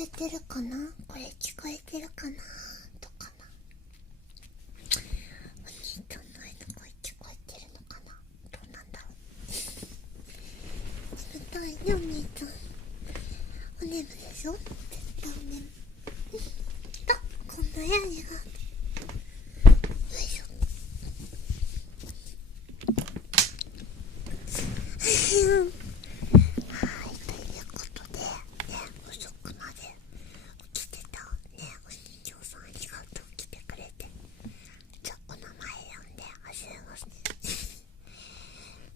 えてるかな、これ聞こえてるかなとかな。お兄ちゃんの声聞こえてるのかな、どうなんだろう。冷たいねお兄ちゃん、お眠でしょ、絶対お眠と、こんなやりがよいしょはい、ということでね、遅くまで起きてたね、お人形さんありがとう、来てくれて。じゃあお名前読んで始めますね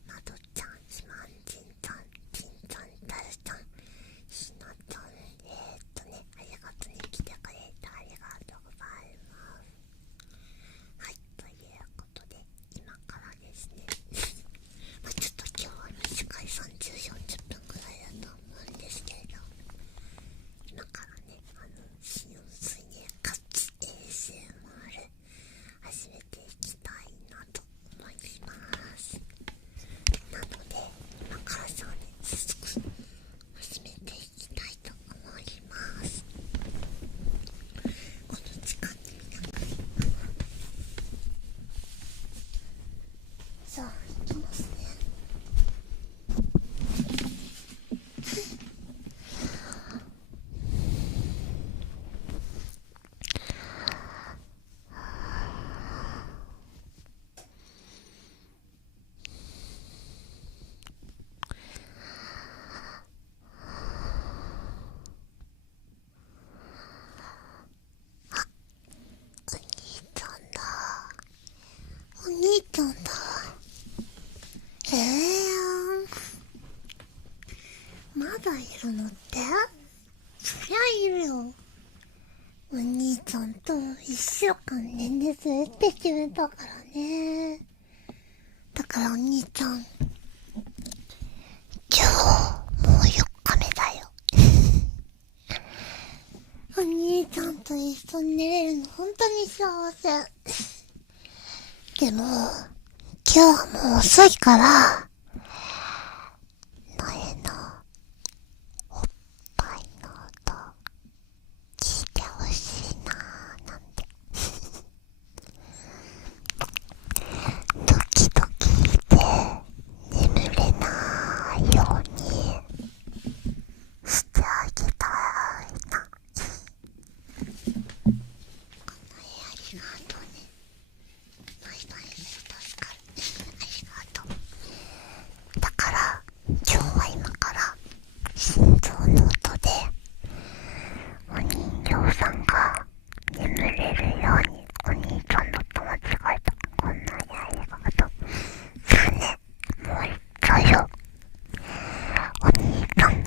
などちゃん、ひまんじんちゃん、ちんちゃん、たるちゃん、ひなちゃん、ありがとうね、来てくれてありがとうございます。はい、ということで今からですねまあちょっと今日は短い30-40分くらいだと思うんですけれど、今からね、純粋にガチ ASMR 始めていきたいなと思います。なので今からじゃあね、早速始めていきたいと思います。この時間に皆さんさあ行きますね。お兄ちゃんだ。まだいるのって？そりゃいるよ。お兄ちゃんと1週間寝するって決めたからね。だからお兄ちゃん、今日もう4日目だよお兄ちゃんと一緒に寝れるの本当に幸せ。でも今日はもう遅いからのえのおっぱいの音聞いてほしいなーなんてドキドキして眠れないようにしてあげたいな。この部屋ありがとうね。毎晩一緒助かるありがとう。だから今日は今から心臓の音でお人形さんが眠れるように、お兄ちゃんのと間違えた、こんなにありがとう。さあね、もう一回よ。お兄ちゃん、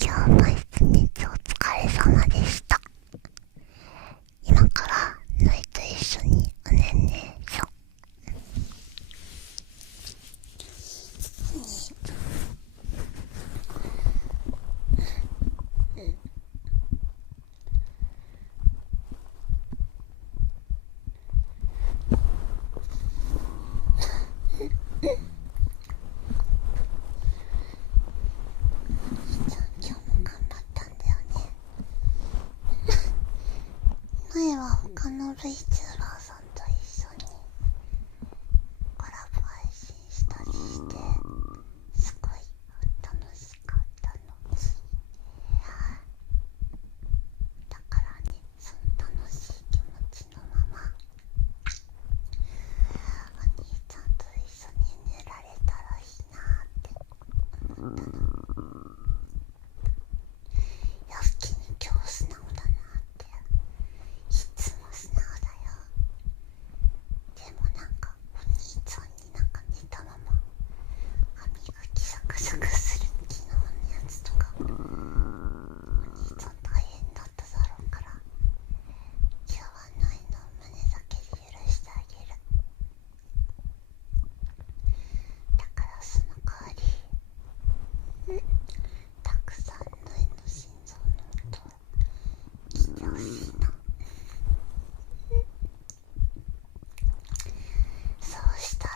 今日も一日お疲れ様でした。今からノイと一緒におねんねしよう。今日も頑張ったんだよね。前は他の VTuber さんと一緒にコラボ配信したりしてすごい楽しかったの。だからね、その楽しい気持ちのままお兄ちゃんと一緒に寝られたらいいなって思ったの。やすきに今日素直だなって。いつも素直だよ。でもなんかお兄ちゃんになんか寝たまま歯磨きサクサクする昨日のやつとかお兄ちゃん大変だっただろうから、今日はノイの胸だけで許してあげる。だからその代わりたくさんノイの心臓の音を聞いてほしいな。そうしたら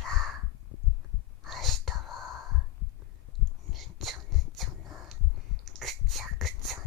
明日はぬちょぬちょのぐちゃぐちゃの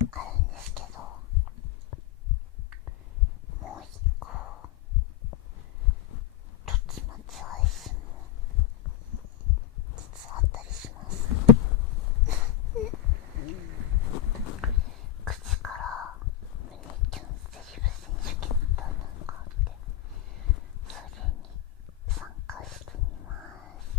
あるんですけど、もう一個時待ち配信も実はあったりします。9時から胸キュンセリフ選手権みたいなのがあって、それに参加してみます。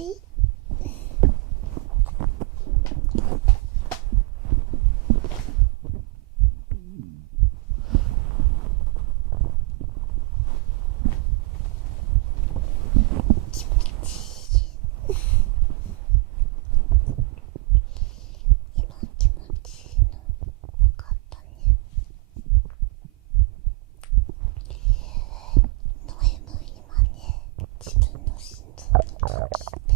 いい。気持ちいい。今気持ちいいの分かったね。ノエも今ね、自分の心臓の音を聞いて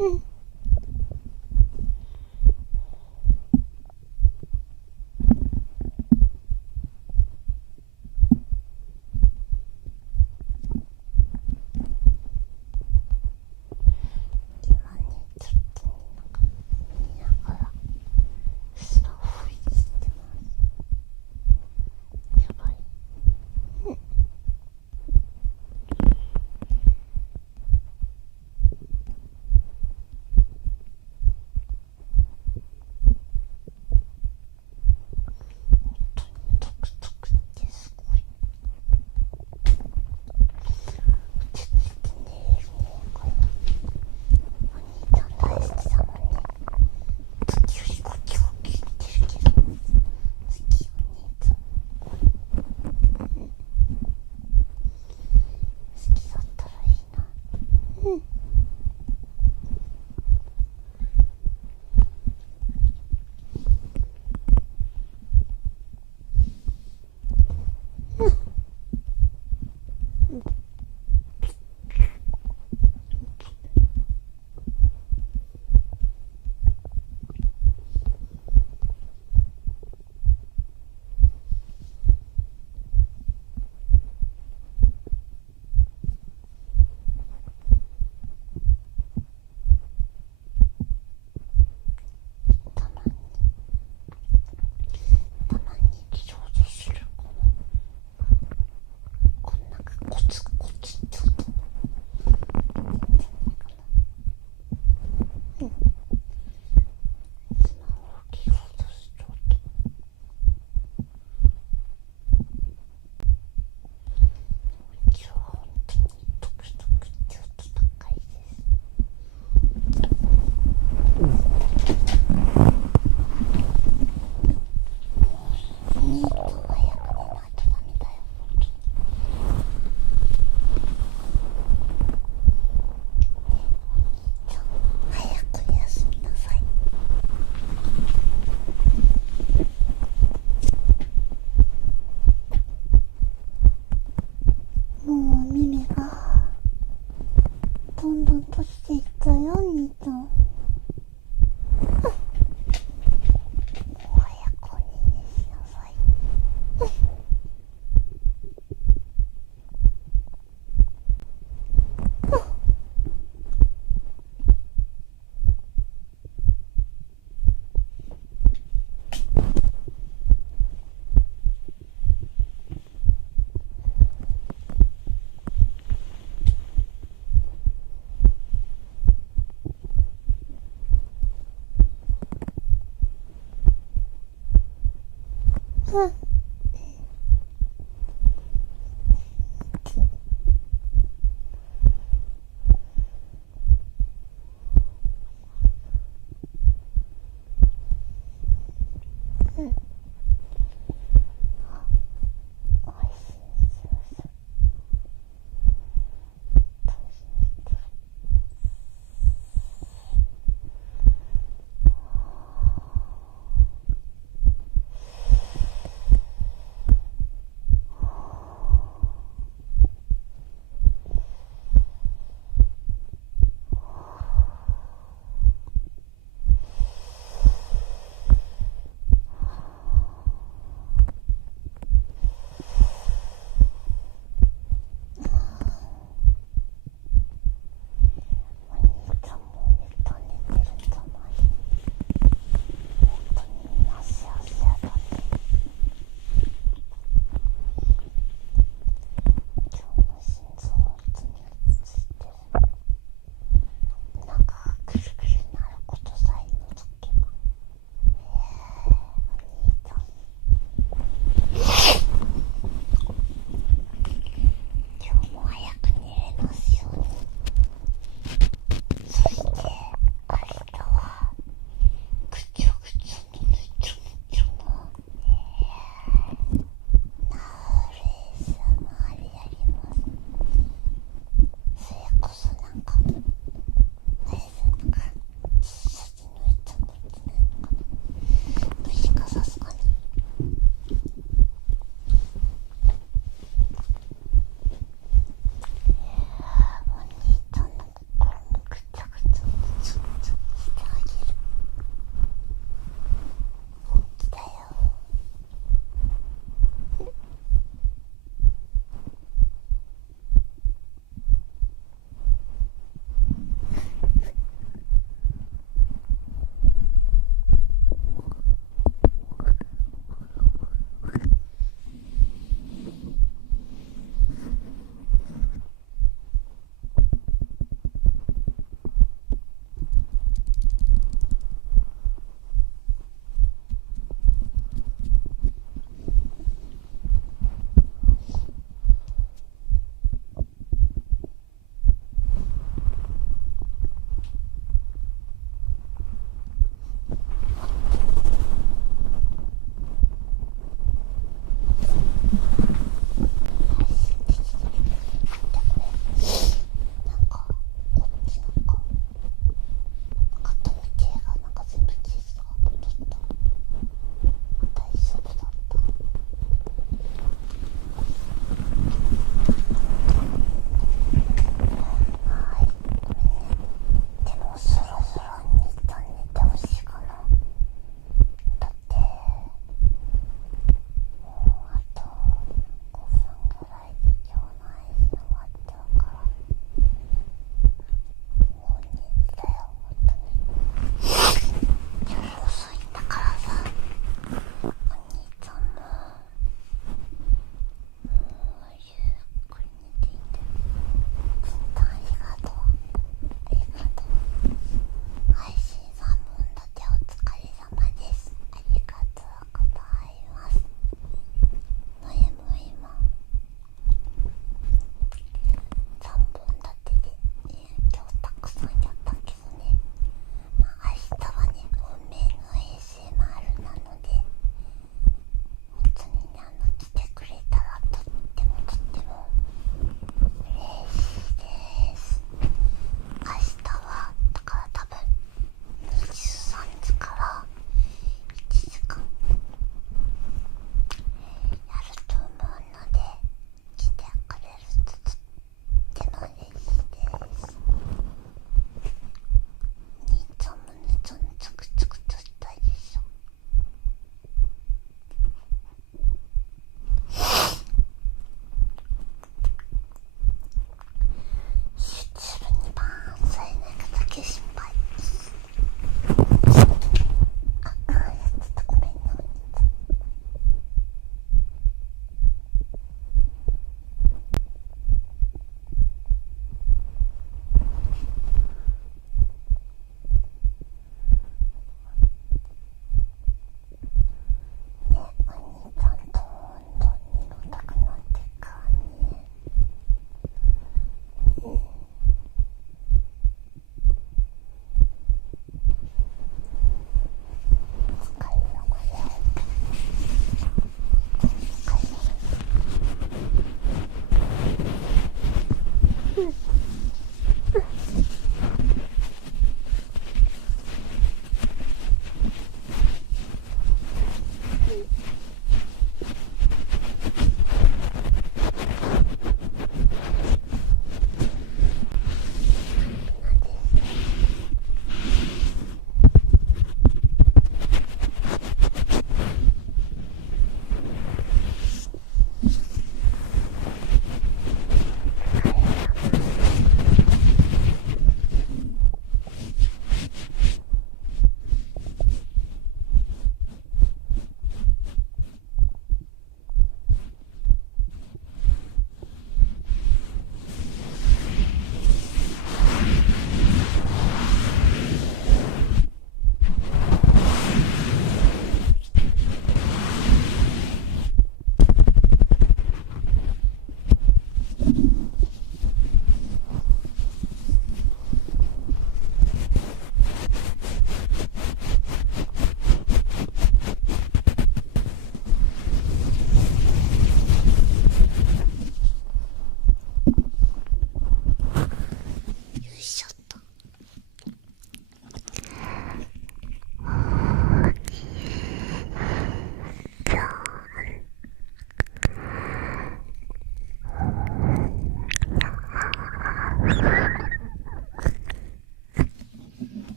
うん。今ね、ちょっとね、なんか見ながらスマホいじってます。やばい。うん。トクトクってすごい落ち着いて寝れるね、これ。お兄ちゃん大好きだもんね。時折ゴキゴキ言ってるけど好きよ、お兄ちゃん。好きだったらいいな。うん。たまに上手するこんなんかコツコツって音もいいんじゃないかな。うん。スマホを切ろうとする音。今日は本当にトクトクって音高いです。お兄ちゃん早く寝ないとダメだよ、本当に。じゃあ早く休みなさい。もう耳がどんどん閉じていったよ、お兄ちゃん。もう早くお寝しなさい。うん。うん。おいしいです。楽しみにしてる。